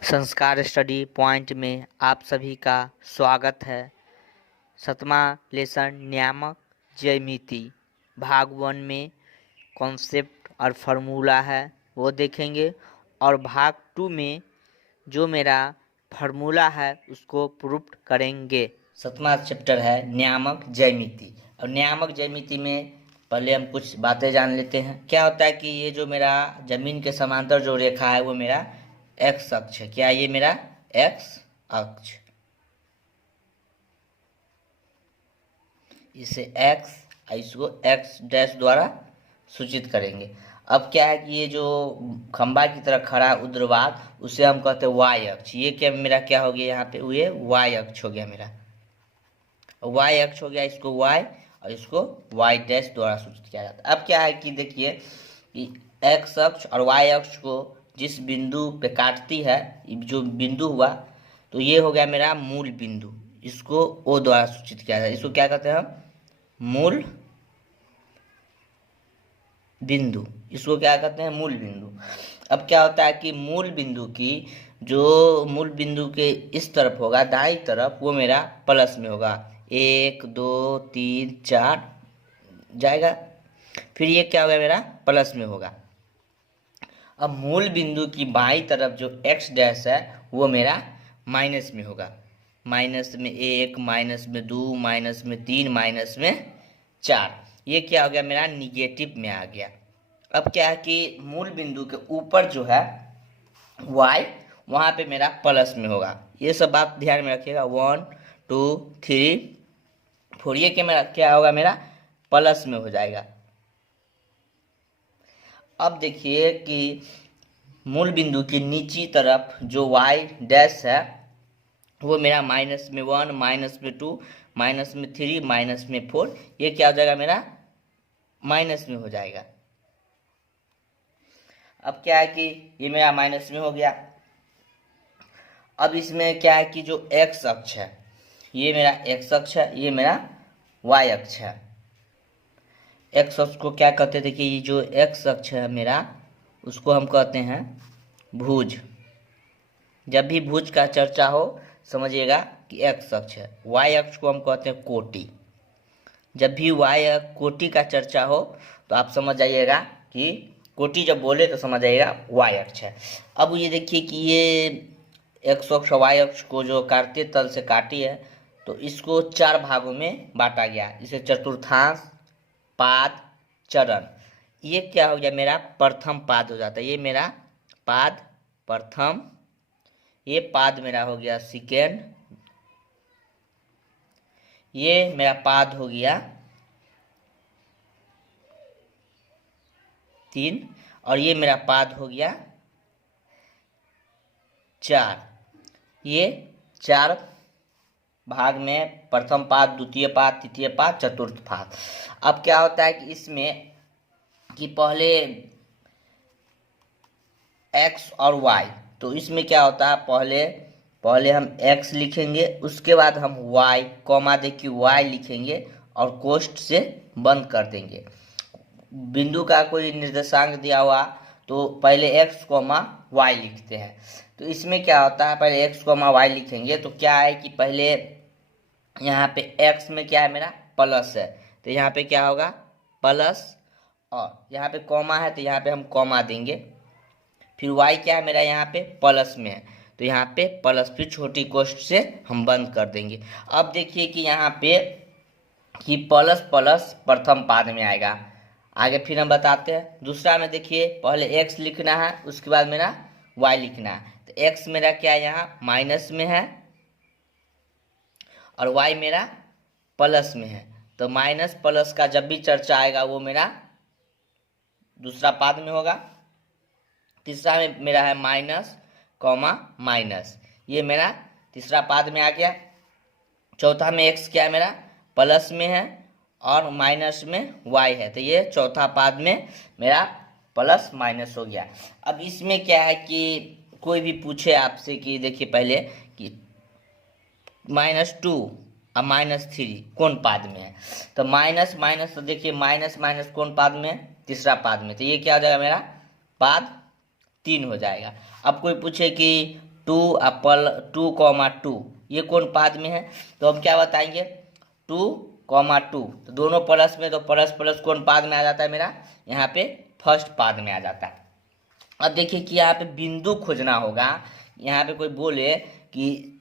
संस्कार study point में आप सभी का स्वागत है। 7वां लेसन नियामक ज्यामिति भाग 1 में कॉन्सेप्ट और फार्मूला है वो देखेंगे, और भाग 2 में जो मेरा फार्मूला है उसको प्रूफ करेंगे। 7वां चैप्टर है नियामक ज्यामिति। और नियामक ज्यामिति में पहले हम कुछ बातें जान लेते हैं। क्या होता है कि ये जो मेरा जमीन के समांतर जो रेखा है वो मेरा एक्स अक्ष है। क्या ये मेरा एक्स अक्ष, इसे एक्स, इसको एक्स डैश द्वारा सूचित करेंगे। अब क्या है कि ये जो खंबा की तरह खड़ा है ऊर्ध्वाधर, उसे हम कहते हैं वाई अक्ष। ये क्या मेरा क्या हो गया, यहाँ पे ये वाई अक्ष हो गया, मेरा वाई अक्ष हो गया। इसको वाई और इसको वाई डैश द्वारा सूचित किया जाता है। अब क्या है कि देखिए कि एक्स अक्ष और वाई अक्ष को जिस बिंदु पे काटती है, जो बिंदु हुआ, तो ये हो गया मेरा मूल बिंदु। इसको ओ द्वारा सूचित किया जाता है। इसको क्या कहते हैं हम, मूल बिंदु। इसको क्या कहते हैं, मूल बिंदु। अब क्या होता है कि मूल बिंदु की जो मूल बिंदु के इस तरफ होगा, दाईं तरफ, वो मेरा प्लस में होगा। 1 2 3 4 जाएगा, फिर ये क्या होगा मेरा प्लस में होगा। अब मूल बिंदु की बाईं तरफ जो एक्स डैश है वो मेरा माइनस में होगा। माइनस में 1, माइनस में 2, माइनस में 3, माइनस में 4। ये क्या हो गया मेरा निगेटिव में आ गया। अब क्या है कि मूल बिंदु के ऊपर जो है y, वहाँ पे मेरा प्लस में होगा। ये सब बात ध्यान में रखिएगा। 1 2 3 4, ये क्या मेरा क्या होगा, मेरा प्लस में हो जाएगा। अब देखिए कि मूल बिंदु की नीची तरफ जो y डैश है वो मेरा माइनस में 1, माइनस में 2, माइनस में 3, माइनस में 4, ये क्या हो जाएगा मेरा माइनस में हो जाएगा। अब क्या है कि ये मेरा माइनस में हो गया। अब इसमें क्या है कि जो x अक्ष है, ये मेरा x अक्ष है, ये मेरा y अक्ष है। एक्स अक्ष को क्या कहते हैं, देखिए ये जो एक्स अक्ष है मेरा, उसको हम कहते हैं भुज। जब भी भुज का चर्चा हो समझिएगा कि एक्स अक्ष है। वाई अक्ष को हम कहते हैं कोटि। जब भी वाई कोटि का चर्चा हो तो आप समझ जाइएगा कि कोटि जब बोले तो समझ जाइएगा वाई अक्ष है। अब ये देखिए कि ये एक्स अक्ष वाई अक्ष को जो काटते तल से काटी है, तो इसको 4 भागों में बांटा गया। इसे चतुर्थांश, पाद, चरण। ये क्या हो गया मेरा प्रथम पाद हो जाता है। ये मेरा पाद प्रथम, ये पाद मेरा हो गया सेकेंड, ये मेरा पाद हो गया 3, और ये मेरा पाद हो गया 4। ये 4 भाग में प्रथम पाद, द्वितीय पाद, तृतीय पाद, चतुर्थ पाद। अब क्या होता है कि इसमें कि पहले x और y, तो इसमें क्या होता है, पहले हम x लिखेंगे, उसके बाद हम y, कॉमा देखिए y लिखेंगे और कोष्ठ से बंद कर देंगे। बिंदु का कोई निर्देशांक दिया हुआ तो पहले x, y लिखते हैं। तो इसमें क्या होता है, पहले x, y लिखेंगे तो क्या है कि पहले यहाँ पे x में क्या है मेरा प्लस है, तो यहाँ पे क्या होगा प्लस, और यहाँ पे कॉमा है तो यहाँ पे हम कॉमा देंगे। फिर y क्या है मेरा यहाँ पे प्लस में है, तो यहाँ पे प्लस, फिर छोटी कोष्ठ से हम बंद कर देंगे। अब देखिए कि यहाँ पे कि प्लस प्लस प्रथम पाद में आएगा। आगे फिर हम बताते हैं। दूसरा में देखिए पहले x लिखना है, उसके बाद मेरा y लिखना है। तो x मेरा क्या है यहाँ माइनस में है और y मेरा प्लस में है। तो माइनस प्लस का जब भी चर्चा आएगा वो मेरा दूसरा पाद में होगा। तीसरा में मेरा है माइनस, कॉमा माइनस, ये मेरा तीसरा पाद में आ गया। चौथा में x क्या है मेरा प्लस में है और माइनस में y है, तो ये चौथा पाद में मेरा प्लस माइनस हो गया। अब इसमें क्या है कि कोई भी पूछे आपसे कि देखिए पहले कि -2 और -3 कौन पाद में है? तो माइनस माइनस, तो देखिए माइनस माइनस कौन पाद में है? तीसरा पाद में। तो ये क्या हो जाएगा मेरा? पाद 3 हो जाएगा। अब कोई पूछे कि 2 ये कौन पाद में है? तो हम क्या बताएंगे? 2, 2 तो दोनों प्लस में, तो प्लस प्लस कौन पाद में आ जाता है मेरा? यहाँ पे फर्स्ट पाद में आ जाता है। अब देखिए कि यहाँ पे बिंदु खोजना होगा। यहाँ पे कोई बोले कि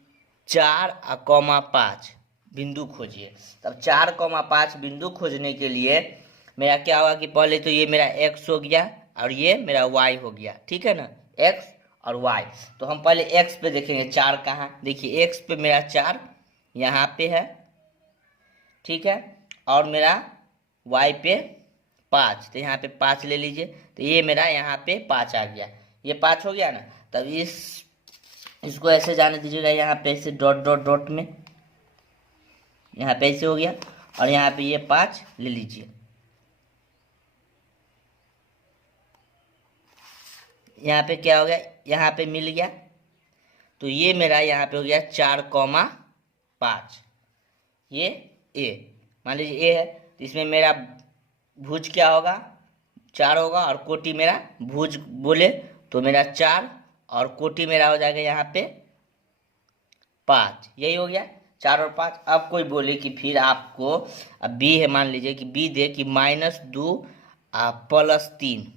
4,5 बिंदु खोजिए, तब 4,5 बिंदु खोजने के लिए मेरा क्या होगा कि पहले तो ये मेरा x हो गया और ये मेरा y हो गया, ठीक है ना, x और y। तो हम पहले x पे देखेंगे 4 कहाँ। देखिए x पे मेरा 4 यहाँ पे है, ठीक है, और मेरा y पे 5, तो यहाँ पे 5 ले लीजिए। तो ये मेरा यहाँ पे 5 आ गया, ये 5 हो गया ना। तब इसको ऐसे जाने दीजिएगा, यहाँ पे ऐसे डॉट डॉट डॉट में, यहाँ पे ऐसे हो गया, और यहाँ पे ये 5 ले लीजिए। यहाँ पे क्या हो गया? यहाँ पे मिल गया। तो ये मेरा यहाँ पे हो गया 4,5, ये a, मान लीजिए a है। तो इसमें मेरा भुज क्या होगा? 4 होगा, और कोटि मेरा भुज बोले तो मेरा 4 और कोटि मेरा हो जाएगा यहाँ पे 5। यही हो गया 4 और 5। अब कोई बोले कि फिर आपको अब b है, मान लीजिए कि b दे कि -2 +3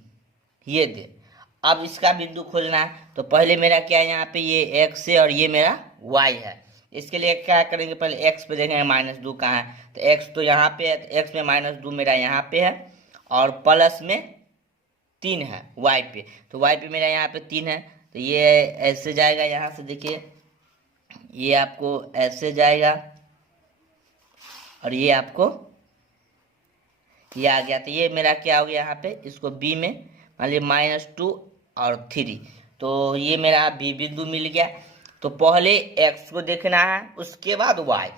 ये दे। अब इसका बिंदु खोजना है, तो पहले मेरा क्या है? यहाँ पे ये x है और ये मेरा y है। इसके लिए क्या करेंगे? पहले x पे देखेंगे -2 कहाँ है। तो x तो यहाँ पे है, तो x में -2 मेरा यहाँ पे है, और प्लस में 3 है y पे। तो y पे मेरा यहाँ पे 3 है, तो ये ऐसे जाएगा। यहाँ से देखिए ये आपको ऐसे जाएगा, और ये आपको ये आ गया। तो ये मेरा क्या हो गया? यहाँ पे इसको b में मान लीजिए -2 और 3, तो ये मेरा b बिंदु मिल गया। तो पहले x को देखना है, उसके बाद y।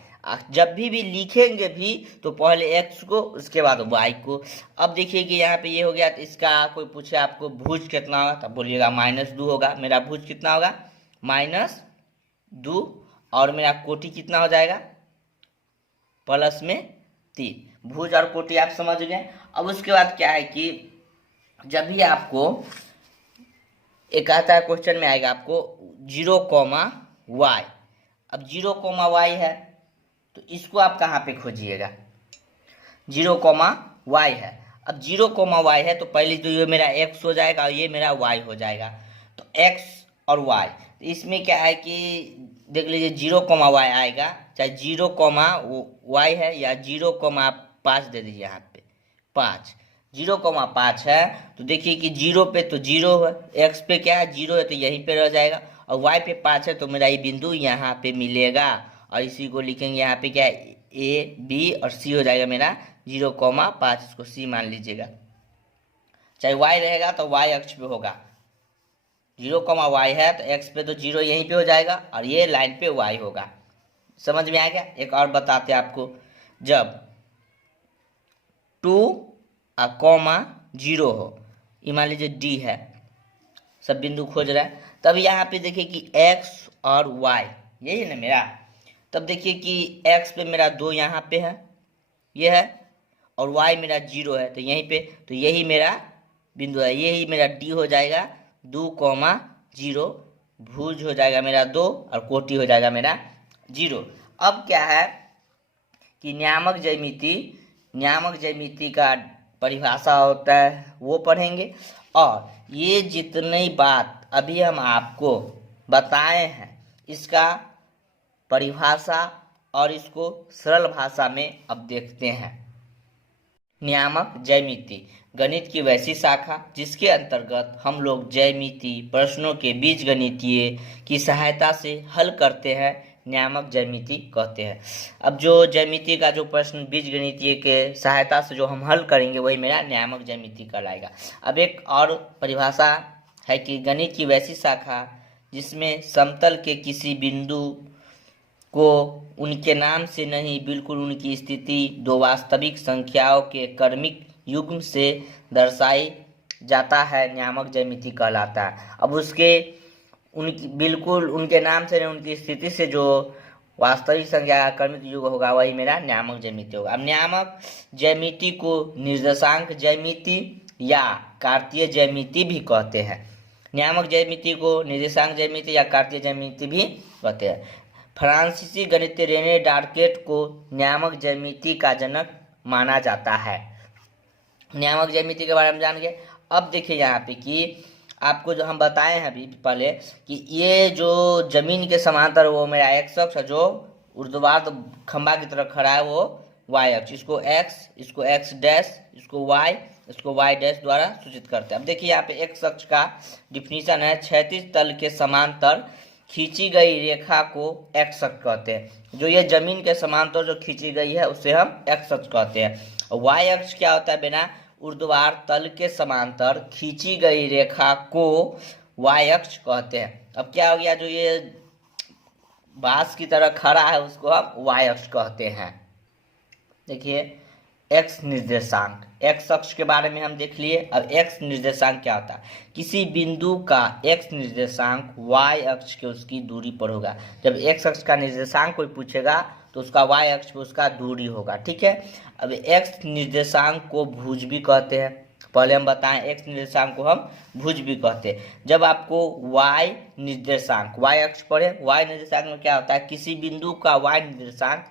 जब भी लिखेंगे भी तो पहले x को, उसके बाद y को। अब देखिए कि यहाँ पे ये हो गया। तो इसका कोई पूछे आपको भुज कितना होगा, तब बोलिएगा -2 होगा। मेरा भुज कितना होगा? -2, और मेरा कोटि कितना हो जाएगा? +3। भुज और कोटि आप समझ गए। अब उसके बाद क्या है कि जब भी आपको एक आता है क्वेश्चन में आएगा आपको 0,y। अब 0,y है, तो इसको आप कहाँ पे खोजिएगा? 0,y है। अब 0,y है, तो पहले तो ये मेरा x हो जाएगा और ये मेरा y हो जाएगा। तो x और y, तो इसमें क्या है कि देख लीजिए 0,y आएगा, चाहे 0,y है या 0,5 दे दीजिए। यहाँ पे 5, 0,5 है, तो देखिए कि 0 पे तो 0 है, x पे क्या है? 0 है, तो यहीं पे रह जाएगा, और y पे 5 है, तो मेरा ये बिंदु यहाँ पे मिलेगा। और इसी को लिखेंगे यहाँ पे क्या है? a, b और c हो जाएगा मेरा 0,5। इसको c मान लीजिएगा। चाहे y रहेगा तो y अक्ष पे होगा, 0,y है तो x पे तो 0 यहीं पे हो जाएगा, और ये लाइन पे y होगा। समझ में आ गया? एक और बताते हैं आपको। जब 2,0 हो, ये मान लीजिए d है, सब बिंदु खोज रहा है, तब यहाँ पे देखिए कि x और y यही है ना मेरा। तब देखिए कि x पे मेरा 2 यहाँ पे है, ये है, और y मेरा 0 है, तो यहीं पे, तो यही मेरा बिंदु है, यही मेरा d हो जाएगा 2,0। भुज हो जाएगा मेरा 2 और कोटि हो जाएगा मेरा 0। अब क्या है कि नियामक ज्यामिति का परिभाषा होता है, वो पढ़ेंगे। और ये जितनी बात अभी हम आपको बताए हैं, इसका परिभाषा और इसको सरल भाषा में अब देखते हैं। नियामक ज्यामिति गणित की वैसी शाखा जिसके अंतर्गत हम लोग ज्यामिति प्रश्नों के बीजगणितीय की सहायता से हल करते हैं, नियामक ज्यामिति कहते हैं। अब जो ज्यामिति का जो प्रश्न बीजगणितीय के सहायता से जो हम हल करेंगे, वही मेरा नियामक ज्यामिति कहलाएगा। अब एक और परिभाषा है कि गणित की वैसी शाखा जिसमें समतल के किसी बिंदु को उनके नाम से नहीं, बिल्कुल उनकी स्थिति दो वास्तविक संख्याओं के क्रमिक युग्म से दर्शाई जाता है, नियामक ज्यामिति कहलाता है। अब उसके उनकी बिल्कुल उनके नाम से नहीं, उनकी स्थिति से जो वास्तविक संख्या का क्रमिक योग होगा वही मेरा नियामक ज्यामिति होगा। अब नियामक ज्यामिति को निर्देशांक ज्यामिति या कार्तीय ज्यामिति भी कहते हैं। नियामक ज्यामिति को निर्देशांक ज्यामिति या कार्तीय ज्यामिति भी कहते हैं। फ्रांसीसी गणितज्ञ रेने डार्केट को नियामक ज्यामिति का जनक माना जाता है। नियामक ज्यामिति के बारे में जान गए। अब देखिए यहाँ पे कि आपको जो हम बताए हैं अभी पहले कि ये जो जमीन के समांतर वो मेरा एक्स अक्ष, जो ऊर्ध्वाधर खंभा की तरह खड़ा है वो वाई अक्ष, इसको एक्स डैश, इसको वाई डैश द्वारा सूचित करते हैं। अब देखिए यहाँ पे एक्स अक्ष का डिफिनीशन है, क्षैतिज तल के समांतर खींची गई रेखा को एक्स अक्ष कहते हैं। जो ये जमीन के समांतर जो खींची गई है उसे हम एक्स अक्ष कहते हैं। वाई अक्ष क्या होता है बिना, ऊर्ध्वाधर तल के समांतर खींची गई रेखा को वाई अक्ष कहते हैं। अब क्या हो गया, जो ये बांस की तरह खड़ा है उसको हम वाई अक्ष कहते हैं। देखिए एक्स निर्देशांक, एक्स अक्ष के बारे में हम देख लिए। अब एक्स निर्देशांक क्या होता है, किसी बिंदु का एक्स निर्देशांक वाई अक्ष के उसकी दूरी पर होगा। जब एक्स अक्ष का निर्देशांक कोई पूछेगा तो उसका वाई अक्ष पे उसका दूरी होगा, ठीक है। अब एक्स निर्देशांक को भुज भी कहते हैं। पहले हम बताएं एक्स निर्देशांक को हम भुज भी कहते हैं। जब आपको वाई निर्देशांक वाई अक्ष पर है, वाई निर्देशांक में क्या होता है, किसी बिंदु का वाई निर्देशांक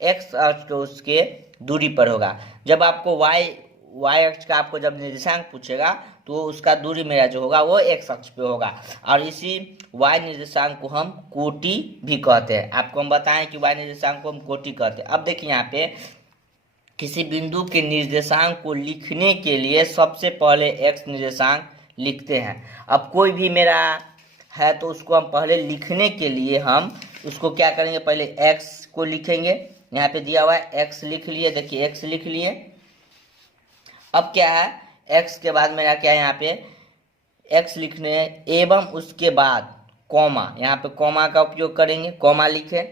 एक्स अक्ष के उसके दूरी पर होगा। जब आपको वाई अक्ष का आपको जब निर्देशांक पूछेगा तो उसका दूरी मेरा जो होगा वो एक्स अक्ष पे होगा। और इसी वाई निर्देशांक को हम कोटि भी कहते हैं। आपको हम बताएं कि वाई निर्देशांक को हम कोटि कहते हैं। अब देखिए यहाँ पे किसी बिंदु के निर्देशांक को लिखने के लिए सबसे पहले एक्स निर्देशांक लिखते हैं। अब कोई भी मेरा है तो उसको हम पहले लिखने के लिए हम उसको क्या करेंगे, पहले एक्स को लिखेंगे। यहाँ पे दिया हुआ है एक्स लिख लिए, देखिए एक्स लिख लिए। अब क्या है, एक्स के बाद मेरा क्या है, यहाँ पे एक्स लिखने एवं उसके बाद कॉमा, यहाँ पे कॉमा का उपयोग करेंगे, कॉमा लिखे,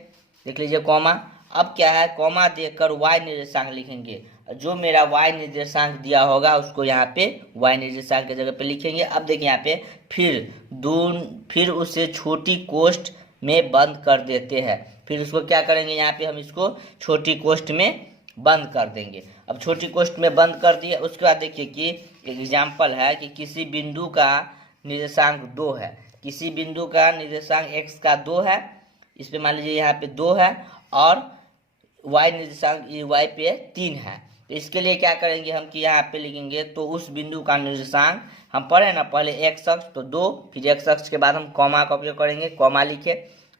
देख लीजिए कॉमा। अब क्या है, कॉमा देकर वाई निर्देशांक लिखेंगे। जो मेरा वाई निर्देशांक दिया होगा उसको यहाँ पे वाई निर्देशांक की जगह पे लिखेंगे। अब देखिए यहाँ पे फिर उसे छोटी कोष्ठ में बंद कर देते हैं। फिर उसको क्या करेंगे, यहाँ पे हम इसको छोटी कोष्ठ में बंद कर देंगे। अब छोटी कोष्ठ में बंद कर दिए। उसके बाद देखिए कि एग्जाम्पल है कि किसी बिंदु का निर्देशांक 2 है, किसी बिंदु का निर्देशांक एक्स का 2 है, इस पे मान लीजिए यहाँ पे 2 है, और वाई निर्देशांक वाई पे 3 है। तो इसके लिए क्या करेंगे हम कि यहाँ पे लिखेंगे, तो उस बिंदु का निर्देशांक हम पढ़े ना पहले एक्स अक्ष तो 2, फिर एक्स अक्ष के बाद हम कॉमा का उपयोग करेंगे, कॉमा लिखे,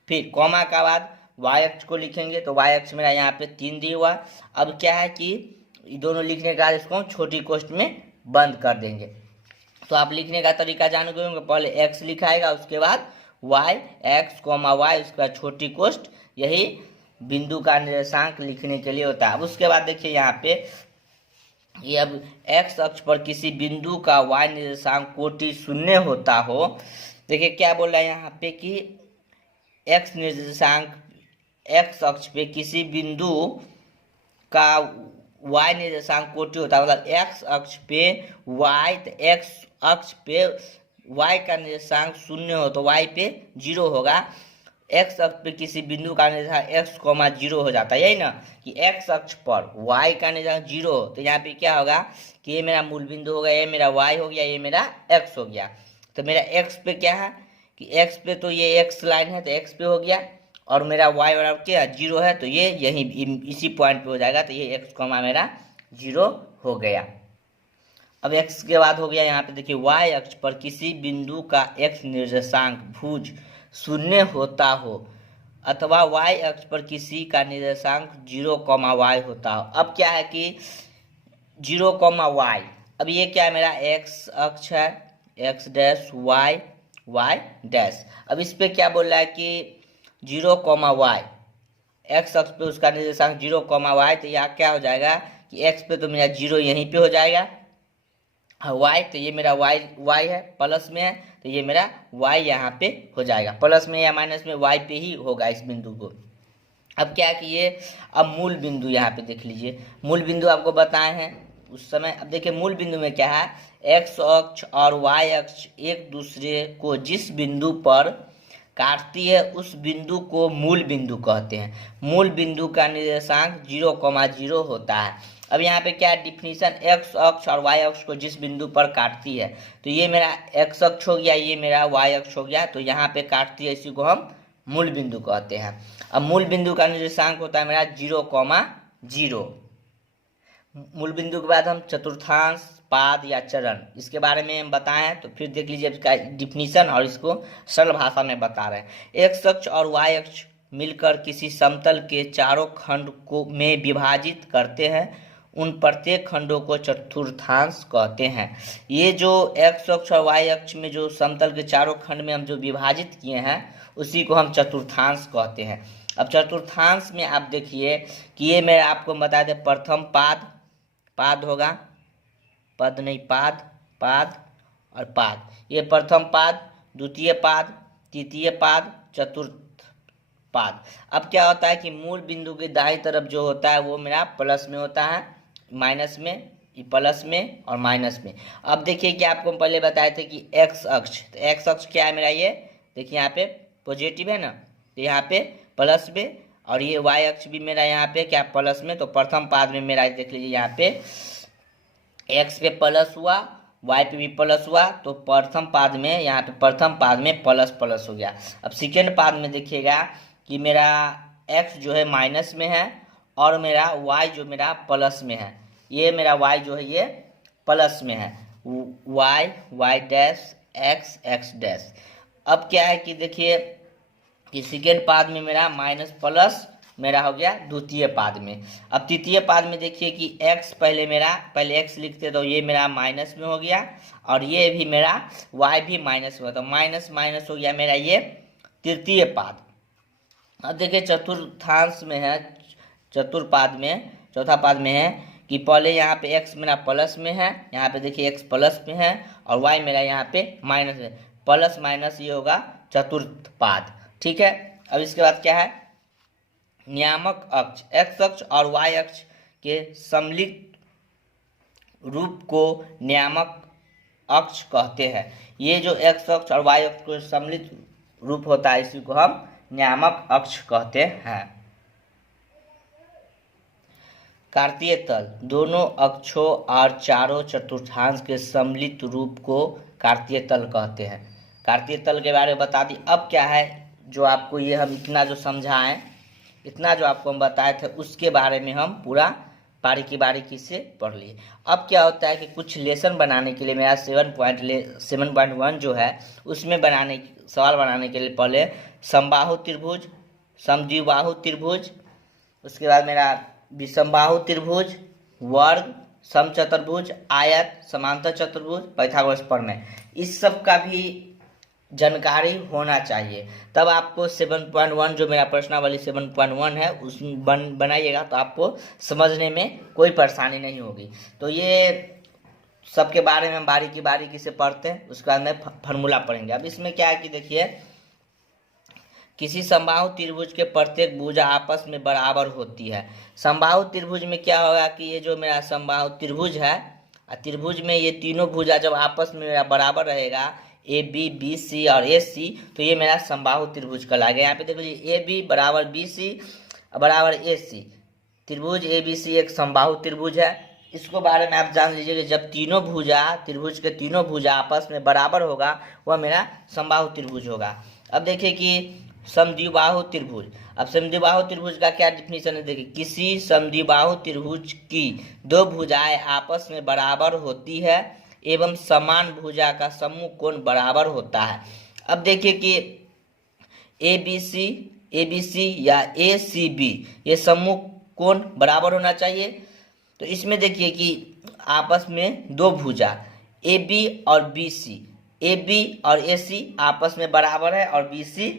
फिर कॉमा का बाद वाई अक्ष को लिखेंगे। तो वाई अक्ष मेरा यहाँ पे 3 दिया हुआ। अब क्या है कि दोनों लिखने के बाद इसको हम छोटी कोष्ठ में बंद कर देंगे। तो आप लिखने का तरीका जान गए होंगे, पहले एक्स लिखाएगा, उसके बाद वाई, एक्स कॉमा वाई, उसके बाद छोटी कोष्ठ, यही बिंदु का निर्देशांक लिखने के लिए होता है। अब उसके बाद देखिए यहाँ पे ये अब एक्स अक्ष पर किसी बिंदु का वाई निर्देशांक कोटि 0 होता हो। देखिए क्या बोल रहा है यहाँ पे कि एक्स निर्देशांक एक्स अक्ष पे किसी बिंदु का वाई निर्देशांक कोटि होता है, मतलब एक्स अक्ष पे वाई, तो एक्स अक्ष पे वाई का निर्देशांक 0 हो तो वाई पे 0 होगा। एक्स अक्ष पे किसी बिंदु का निर्देशांक एक्स कॉमा 0 हो जाता है, यही ना कि एक्स अक्ष पर वाई का निर्देशांक 0 हो तो यहाँ पे क्या होगा कि ये मेरा मूल बिंदु होगा, ये मेरा वाई हो गया, ये मेरा एक्स हो गया। तो मेरा एक्स पे क्या है कि एक्स पे तो ये एक्स लाइन है तो एक्स पे हो गया, और मेरा वाई बराबर क्या 0 है तो ये यही इसी पॉइंट पे हो जाएगा। तो ये एक्स कॉमा मेरा 0 हो गया। अब एक्स के बाद हो गया यहाँ पे देखिए वाई अक्ष पर किसी बिंदु का एक्स निर्देशांक भुज 0 होता हो अथवा वाई अक्ष पर किसी का निर्देशांक 0, वाई होता हो। अब क्या है कि 0, वाई, अब ये क्या है मेरा एक्स अक्ष है, x dash y, y dash. अब इस पे क्या बोल रहा है कि 0, वाई, एक्स अक्ष पे उसका निर्देशांक 0, वाई, तो यहाँ क्या हो जाएगा कि एक्स पे तो मेरा 0 यहीं पे हो जाएगा, वाई तो ये मेरा वाई है प्लस में है तो ये मेरा वाई यहाँ पे हो जाएगा, प्लस में या माइनस में वाई पे ही होगा इस बिंदु को। अब क्या कि ये अब मूल बिंदु यहाँ पे देख लीजिए, मूल बिंदु आपको बताए हैं उस समय। अब देखिए मूल बिंदु में क्या है, एक्स अक्ष और वाई अक्ष एक दूसरे को जिस बिंदु पर काटती है उस बिंदु को मूल बिंदु कहते हैं। मूल बिंदु का निर्देशांक 0,0 होता है। अब यहाँ पे क्या डिफिनीशन, एक्स अक्ष और वाई अक्ष को जिस बिंदु पर काटती है, तो ये मेरा एक्स अक्ष हो गया, ये मेरा वाई अक्ष हो गया, तो यहाँ पे काटती है, इसी को हम मूल बिंदु कहते हैं। अब मूल बिंदु का निर्देशांक होता है मेरा 0,0। मूल बिंदु के बाद हम चतुर्थांश, पाद या चरण, इसके बारे में हम बताए हैं, तो फिर देख लीजिए इसका डिफिनीशन और इसको सरल भाषा में बता रहे हैं। एक्स अक्ष और वाई अक्ष मिलकर किसी समतल के चारों खंड को में विभाजित करते हैं, उन प्रत्येक खंडों को चतुर्थांश कहते हैं। ये जो एक्स अक्ष और वाई अक्ष में जो समतल के चारों खंड में हम जो विभाजित किए हैं, उसी को हम चतुर्थांश कहते हैं। अब चतुर्थांश में आप देखिए कि ये मैं आपको बता दें, प्रथम पाद, पाद होगा, पद नहीं पाद, पाद और पाद, ये प्रथम पाद, द्वितीय पाद, तृतीय पाद, चतुर्थ पाद। अब क्या होता है कि मूल बिंदु के दाईं तरफ जो होता है वो मेरा प्लस में होता है, माइनस में, प्लस में और माइनस में। अब देखिए कि आपको हम पहले बताए थे कि एक्स अक्ष, तो एक्स अक्ष क्या है मेरा, ये देखिए यहाँ पे पॉजिटिव है ना, तो यहाँ पे प्लस में, और ये वाई अक्ष भी मेरा यहाँ पे क्या प्लस में। तो प्रथम पाद में मेरा देख लीजिए यहाँ पे एक्स पे प्लस हुआ, वाई पे भी प्लस हुआ, तो प्रथम पाद में यहाँ पे प्रथम पाद में प्लस प्लस हो गया। अब सेकेंड पाद में देखिएगा कि मेरा एक्स जो है माइनस में है और मेरा वाई जो मेरा प्लस में है, ये मेरा वाई जो है ये प्लस में है, y dash x x dash. अब क्या है कि देखिए कि सेकेंड पाद में मेरा माइनस प्लस मेरा हो गया द्वितीय पाद में। अब तृतीय पाद में देखिए कि x पहले x लिखते तो ये मेरा माइनस में हो गया, और ये भी मेरा y भी माइनस में, तो माइनस माइनस हो गया मेरा ये तृतीय पाद। अब देखिए चतुर्थांश में है, चतुर्पाद में, चौथा पाद में है कि पहले यहाँ पे x मेरा प्लस में है, यहाँ पे देखिए x प्लस में है, और y मेरा यहाँ पे माइनस है, प्लस माइनस ये होगा चतुर्थ पाद। ठीक है। अब इसके बाद क्या है, नियामक अक्ष, एक्स अक्ष और वाई अक्ष के सम्मिलित रूप को नियामक अक्ष कहते हैं। ये जो एक्स अक्ष और वाई अक्ष को सम्मिलित रूप होता है, इसी को हम नियामक अक्ष कहते हैं। कार्तीय तल, दोनों अक्षों और चारों चतुर्थांश के सम्मिलित रूप को कार्तीय तल कहते हैं। कार्तीय तल के बारे में बता दी। अब क्या है जो आपको ये हम इतना जो समझाएं, इतना जो आपको हम बताए थे, उसके बारे में हम पूरा बारीकी से पढ़ लिए। अब क्या होता है कि कुछ लेसन बनाने के लिए मेरा 7.1 जो है, उसमें सवाल बनाने के लिए पहले समबाहु त्रिभुज, समद्विबाहु त्रिभुज, उसके बाद मेरा विषमबाहु त्रिभुज, वर्ग, समचतुर्भुज, आयत, समांतर चतुर्भुज, पाइथागोरस प्रमेय, इस सब का भी जानकारी होना चाहिए। तब आपको 7.1 जो मेरा प्रश्नावली 7.1 है उसमें बनाइएगा, तो आपको समझने में कोई परेशानी नहीं होगी। तो ये सबके बारे में हम बारीकी से पढ़ते हैं, उसके बाद में फार्मूला पढ़ेंगे। अब इसमें क्या है कि देखिए, किसी समबाहु त्रिभुज के प्रत्येक भुजा आपस में बराबर होती है। समबाहु त्रिभुज में क्या होगा कि ये जो मेरा समबाहु त्रिभुज है, त्रिभुज में ये तीनों भुजा जब आपस में मेरा बराबर रहेगा, ए बी, बी सी और ए सी, तो ये मेरा समबाहु त्रिभुज कहलाएगा। यहाँ पे देख लीजिए ए बी बराबर बी सी बराबर ए सी, त्रिभुज ए बी सी एक समबाहु त्रिभुज है। इसको बारे में आप जान लीजिए कि जब तीनों भुजा, त्रिभुज के तीनों भुजा आपस में बराबर होगा, वह मेरा समबाहु त्रिभुज होगा। अब देखिए कि समद्विबाहु त्रिभुज, अब समद्विबाहु त्रिभुज का क्या डिफिनीशन है, देखिए किसी समद्विबाहु त्रिभुज की दो भुजाएं आपस में बराबर होती है एवं समान भुजा का समूह कोण बराबर होता है। अब देखिए कि ए बी सी या ए सी बी, ये समूह कोण बराबर होना चाहिए। तो इसमें देखिए कि आपस में दो भुजा ए बी और बी सी, ए बी और ए सी आपस में बराबर है और बी सी,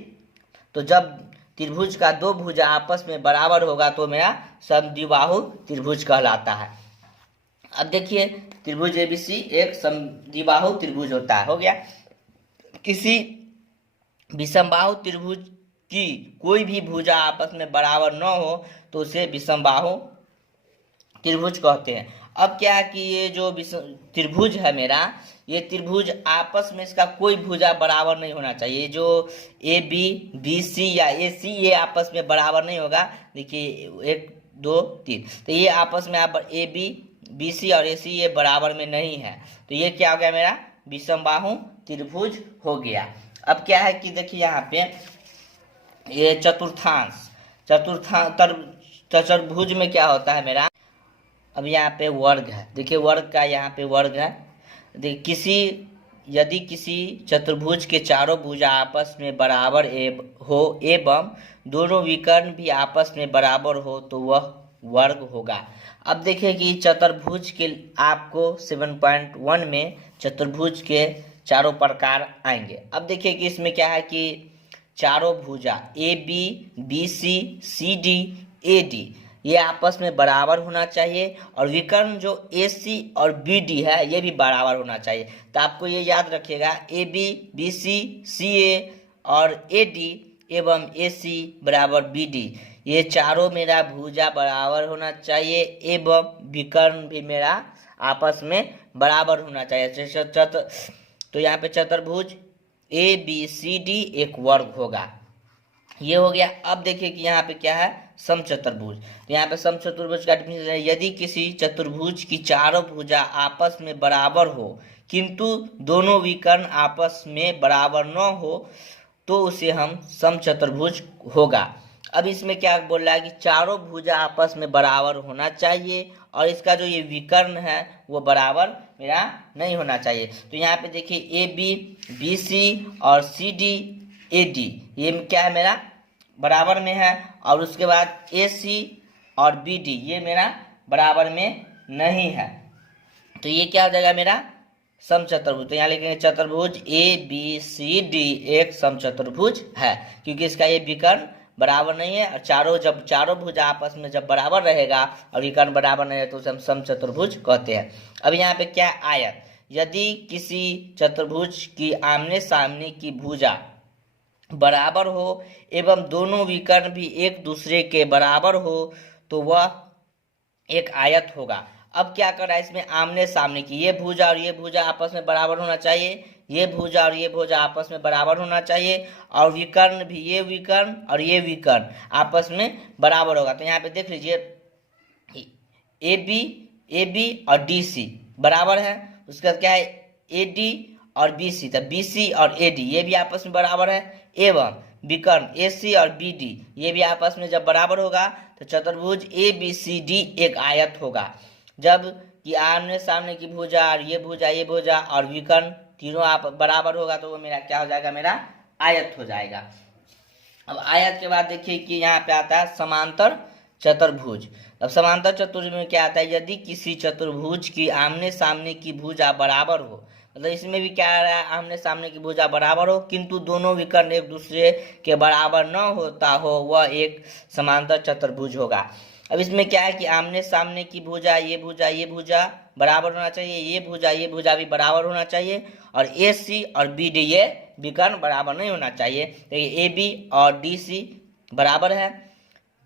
तो जब त्रिभुज का दो भुजा आपस में बराबर होगा तो मेरा समद्विबाहु त्रिभुज कहलाता है। अब देखिए त्रिभुज एबीसी एक समद्विबाहु त्रिभुज होता है, हो गया। किसी विषमबाहु त्रिभुज की कोई भी भुजा आपस में बराबर न हो तो उसे विषमबाहु त्रिभुज कहते हैं। अब क्या है कि ये जो त्रिभुज है मेरा, ये त्रिभुज आपस में इसका कोई भुजा बराबर नहीं होना चाहिए। जो ए बी, बी सी या ए सी, ये आपस में बराबर नहीं होगा। देखिए 1 2 3, तो ये आपस में आप ए बी, बी सी और ए सी ये बराबर में नहीं है। तो ये क्या हो गया मेरा विषमबाहु त्रिभुज हो गया। अब क्या है कि देखिए यहाँ पे ये चतुर्भुज में क्या होता है मेरा, अब यहाँ पे वर्ग है। देखिए वर्ग का यहाँ पे वर्ग है। देखिए यदि किसी चतुर्भुज के चारों भुजा आपस में बराबर हो एवं दोनों विकर्ण भी आपस में बराबर हो तो वह वर्ग होगा। अब देखिए कि चतुर्भुज के आपको 7.1 में चतुर्भुज के चारों प्रकार आएंगे। अब देखिए कि इसमें क्या है कि चारों भुजा a b, b c, c d, a d ये आपस में बराबर होना चाहिए, और विकर्ण जो ए सी और बी डी है ये भी बराबर होना चाहिए। तो आपको ये याद रखिएगा, ए बी, बी सी, सी ए और ए डी एवं ए सी बराबर बी डी, ये चारों मेरा भुजा बराबर होना चाहिए एवं विकर्ण भी मेरा आपस में बराबर होना चाहिए। तो यहाँ पे चतुर्भुज ए बी सी डी एक वर्ग होगा, ये हो गया। अब देखिए कि यहाँ पे क्या है समचतुर्भुज। तो यहाँ पे समचतुर्भुज का डेफिनेशन है, यदि किसी चतुर्भुज की चारों भुजा आपस में बराबर हो किंतु दोनों विकर्ण आपस में बराबर न हो तो उसे हम समचतुर्भुज होगा। अब इसमें क्या बोल रहा है कि चारों भुजा आपस में बराबर होना चाहिए और इसका जो ये विकर्ण है वो बराबर मेरा नहीं होना चाहिए। तो यहाँ पे देखिए ए बी, बी सी और सी डी, ए डी ये क्या है मेरा बराबर में है, और उसके बाद ए सी और बी डी ये मेरा बराबर में नहीं है। तो ये क्या हो जाएगा मेरा समचतुर्भुज। तो यहाँ लिखेंगे चतुर्भुज ए बी सी डी एक समचतुर्भुज है, क्योंकि इसका ये विकर्ण बराबर नहीं है, और जब चारों भुजा आपस में जब बराबर रहेगा और विकर्ण बराबर नहीं है तो उसे हम समचतुर्भुज कहते हैं। अब यहाँ पे क्या आयत, यदि किसी चतुर्भुज की आमने सामने की भुजा बराबर हो एवं दोनों विकर्ण भी एक दूसरे के बराबर हो तो वह एक आयत होगा। अब क्या कर रहा है इसमें आमने सामने की, ये भुजा और ये भुजा आपस में बराबर होना चाहिए, ये भुजा और ये भुजा आपस में बराबर होना चाहिए, और विकर्ण भी ये विकर्ण और ये विकर्ण आपस में बराबर होगा। तो यहाँ पे देख लीजिए ए बी और डी सी बराबर है, उसके बाद क्या है ए डी और बी सी, तो बी सी और ए डी ये भी आपस में बराबर है, एवं विकर्ण ए सी और बी डी ये भी आपस में जब बराबर होगा तो चतुर्भुज ए बी सी डी एक आयत होगा। जब कि आमने सामने की भुजा और ये भुजा और विकर्ण तीनों आप बराबर होगा तो वो मेरा क्या हो जाएगा मेरा आयत हो जाएगा। अब आयत के बाद देखिए कि यहाँ पे आता है समांतर चतुर्भुज। अब समांतर चतुर्भुज में क्या आता है, यदि किसी चतुर्भुज की आमने सामने की भुजा बराबर हो, मतलब इसमें भी क्या आ रहा है आमने सामने की भुजा बराबर हो किंतु दोनों विकर्ण एक दूसरे के बराबर न होता हो, वह एक समांतर चतुर्भुज होगा। अब इसमें क्या है कि आमने सामने की भुजा ये भुजा बराबर होना चाहिए, ये भुजा भी बराबर होना चाहिए, और ए सी और बी डी ये विकर्ण बराबर नहीं होना चाहिए। तो ए बी और डी सी बराबर है,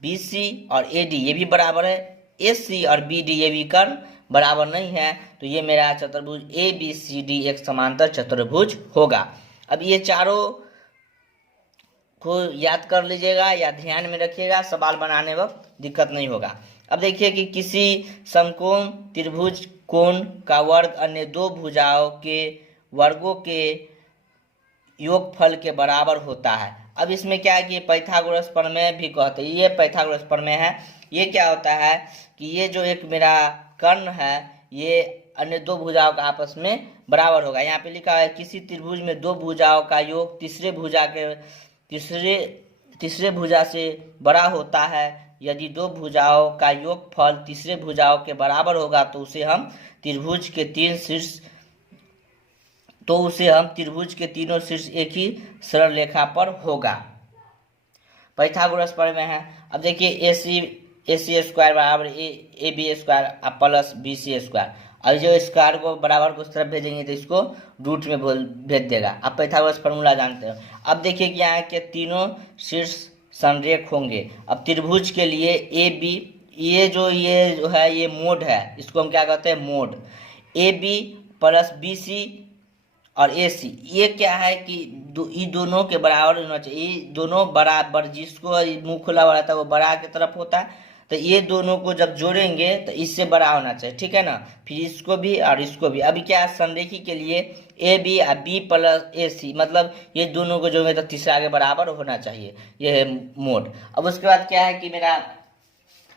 बी सी और ए डी ये भी बराबर है, ए सी और बी डी ये विकर्ण बराबर नहीं है। तो ये मेरा चतुर्भुज ए बी सी डी एक समांतर चतुर्भुज होगा। अब ये चारों को याद कर लीजिएगा या ध्यान में रखिएगा, सवाल बनाने वक्त दिक्कत नहीं होगा। अब देखिए कि किसी समकोण त्रिभुज कोण का वर्ग अन्य दो भुजाओं के वर्गों के योगफल के बराबर होता है। अब इसमें क्या है कि पाइथागोरस प्रमेय भी कहते हैं, ये पाइथागोरस प्रमेय है। ये क्या होता है कि ये जो एक मेरा कर्ण है ये अन्य दो भुजाओं का आपस में बराबर होगा। यहाँ पे लिखा है किसी त्रिभुज में दो भुजाओं का योग तीसरे भुजा से बड़ा होता है। यदि दो भुजाओं का योगफल तीसरे भुजाओं के बराबर होगा तो उसे हम त्रिभुज के तीनों शीर्ष एक ही सरल रेखा पर होगा। पाइथागोरस प्रमेय है। अब देखिए ए सी स्क्वायर बराबर a b square plus b c square. अब जो स्क्वायर को बराबर को उस तरफ भेजेंगे तो इसको रूट में भेज देगा। अब पाइथागोरस फॉर्मूला जानते हो। अब देखिए कि यहाँ के तीनों शीर्ष संरेख होंगे। अब त्रिभुज के लिए ये जो है ये मोड है, इसको हम क्या कहते हैं, mod. A b plus b c और ए सी, ये क्या है कि ये दोनों के बराबर होना चाहिए, ये दोनों बराबर, जिसको मुंह खुला हुआ रहता है वो बड़ा की तरफ होता है, तो ये दोनों को जब जोड़ेंगे तो इससे बड़ा होना चाहिए, ठीक है ना। फिर इसको भी और इसको भी। अभी क्या है, संरेखी के लिए ए बी और बी प्लस ए सी, मतलब ये दोनों को जोड़ेंगे तो तीसरा के बराबर होना चाहिए, ये है मोड। अब उसके बाद क्या है कि मेरा,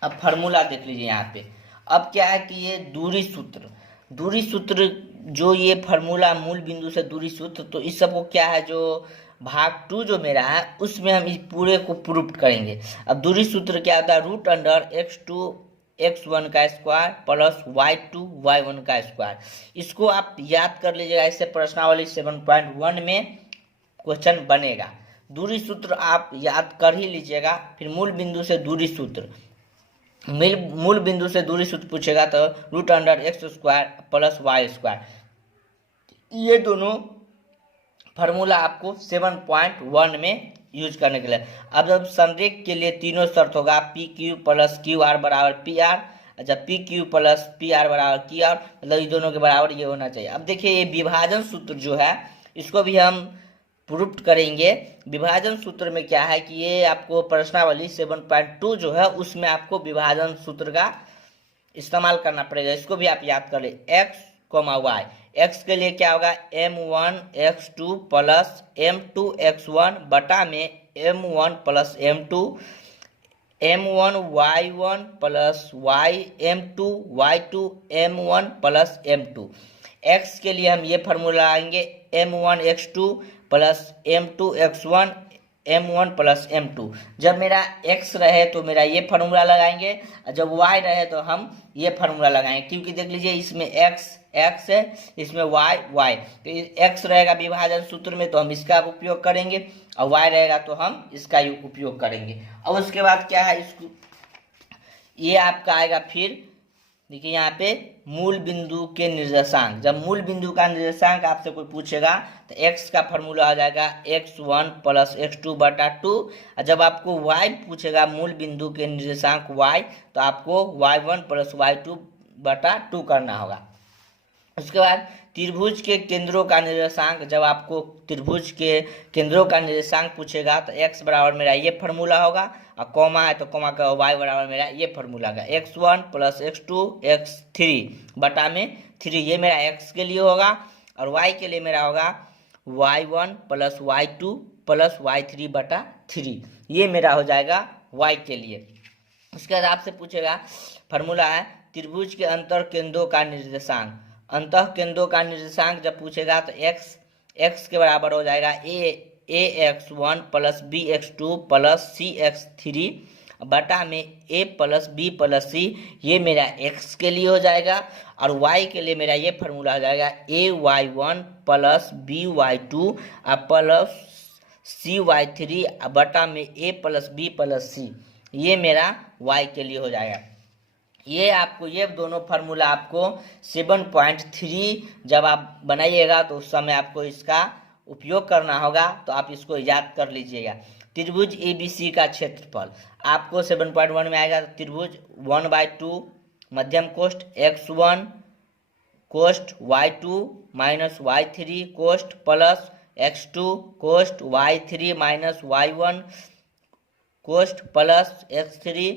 अब फार्मूला देख लीजिए यहाँ पे। अब क्या है कि ये दूरी सूत्र जो ये फार्मूला मूल बिंदु से दूरी सूत्र, तो इस सबको क्या है, जो भाग 2 जो मेरा है उसमें हम इस पूरे को प्रूव करेंगे। अब दूरी सूत्र क्या होता है, रूट अंडर x2 x1 का स्क्वायर प्लस y2 y1 का स्क्वायर। इसको आप याद कर लीजिएगा, इससे प्रश्नावली 7.1 में क्वेश्चन बनेगा। दूरी सूत्र आप याद कर ही लीजिएगा। फिर मूल बिंदु से दूरी सूत्र, मूल बिंदु से दूरी सूत्र पूछेगा तो root under x square plus y square. ये दोनों फार्मूला आपको 7.1 में यूज करने के लिए। अब जब संरेख के लिए तीनों शर्त होगा, P Q plus Q R बराबर पी आर, जब P Q plus P R बराबर क्यू आर, मतलब ये दोनों के बराबर ये होना चाहिए। अब देखिए ये विभाजन सूत्र जो है इसको भी हम प्रूफ करेंगे। विभाजन सूत्र में क्या है कि ये आपको प्रश्नावली 7.2 जो है उसमें आपको विभाजन सूत्र का इस्तेमाल करना पड़ेगा। इसको भी आप याद कर ले, x, y। x के लिए क्या होगा, m1 x2 plus m2 x1 बटा में m1 plus m2, m1 y1 plus y m2 y2 m1 plus m2। x के लिए हम ये फार्मूला आएंगे, m1 x2 plus m2 x1 m1 plus m2। जब मेरा x रहे तो मेरा ये फार्मूला लगाएंगे, और जब y रहे तो हम ये फार्मूला लगाएंगे, क्योंकि देख लीजिए इसमें x है, इसमें y। तो x रहेगा विभाजन सूत्र में तो हम इसका उपयोग करेंगे, और y रहेगा तो हम इसका उपयोग करेंगे। अब उसके बाद क्या है, इसको ये आपका आएगा। फिर देखिए यहाँ पे मूल बिंदु के निर्देशांक, जब मूल बिंदु का निर्देशांक आपसे कोई पूछेगा तो x का फार्मूला हो जाएगा x1 प्लस x2 बटा 2, और जब आपको y पूछेगा मूल बिंदु के निर्देशांक y, तो आपको y1 प्लस y2 बटा 2 करना होगा। उसके बाद त्रिभुज के केंद्रों का निर्देशांक, जब आपको त्रिभुज के केंद्रों का निर्देशांक पूछेगा तो x बराबर मेरा ये फार्मूला होगा, और कॉमा है तो कॉमा का y बराबर मेरा ये फार्मूला होगा, x1 प्लस x2 x3 बटा में 3, ये मेरा x के लिए होगा, और y के लिए मेरा होगा y1 plus y2 plus y3 बटा 3, ये मेरा हो जाएगा y के लिए। उसके बाद आपसे पूछेगा फार्मूला है त्रिभुज के अंतर केंद्रों का निर्देशांक। अंतः केंद्रों का निर्देशांक जब पूछेगा तो x के बराबर हो जाएगा ax1 plus bx2 plus cx3 बटा में a plus b plus c, ये मेरा x के लिए हो जाएगा, और y के लिए मेरा ये फार्मूला हो जाएगा ay1 plus by2 plus cy3 बटा में a plus b plus c, ये मेरा y के लिए हो जाएगा। ये आपको ये दोनों फार्मूला आपको 7.3 जब आप बनाइएगा तो उस समय आपको इसका उपयोग करना होगा, तो आप इसको याद कर लीजिएगा। त्रिभुज ABC का क्षेत्रफल आपको 7.1 में आएगा, तो त्रिभुज 1/2 मध्यम कोष्ठ x1 कोष्ठ y2 माइनस y3 कोष्ठ प्लस x2 कोष्ठ y3 माइनस y1 कोष्ठ प्लस x3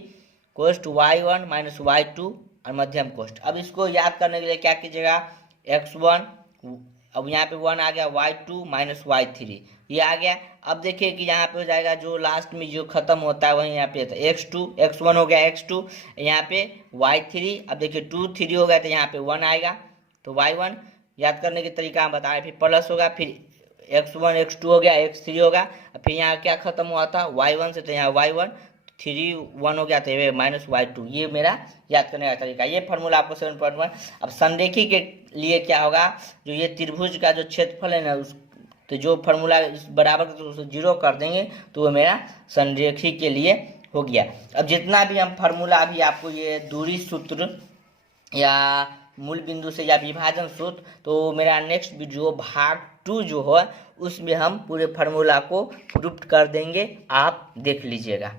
कोष्ठ y1 माइनस y2 और मध्यम कोष्ठ। अब इसको याद करने के लिए क्या कीजिएगा, x1, अब यहाँ पे 1 आ गया, y2 माइनस y3 ये आ गया। अब देखिए कि यहाँ पे हो जाएगा जो लास्ट में जो खत्म होता है वही यहाँ पे तो x2, x1 हो गया x2, यहाँ पे y3, अब देखिए 2 3 हो गया तो यहाँ पे 1 आएगा, तो y1 याद करने की तरीका हम बताएं। फिर प्लस होगा, फिर x1 x2 हो गया, x3 होगा, फिर यहाँ क्या खत्म हुआ था y1 से, तो यहाँ y1 3 1 हो गया, तो माइनस y2, ये मेरा याद करने का तरीका। ये फार्मूला आपको 7.1। अब संरेखी के लिए क्या होगा, जो ये त्रिभुज का जो क्षेत्रफल है ना, उस तो जो फार्मूला बराबर तो 0 कर देंगे तो वो मेरा संरेखी के लिए हो गया। अब जितना भी हम फार्मूला अभी आपको ये दूरी सूत्र या मूल बिंदु से या विभाजन सूत्र, तो मेरा नेक्स्ट वीडियो भाग 2 जो है उसमें हम पूरे फार्मूला को प्रूफ कर देंगे, आप देख लीजिएगा।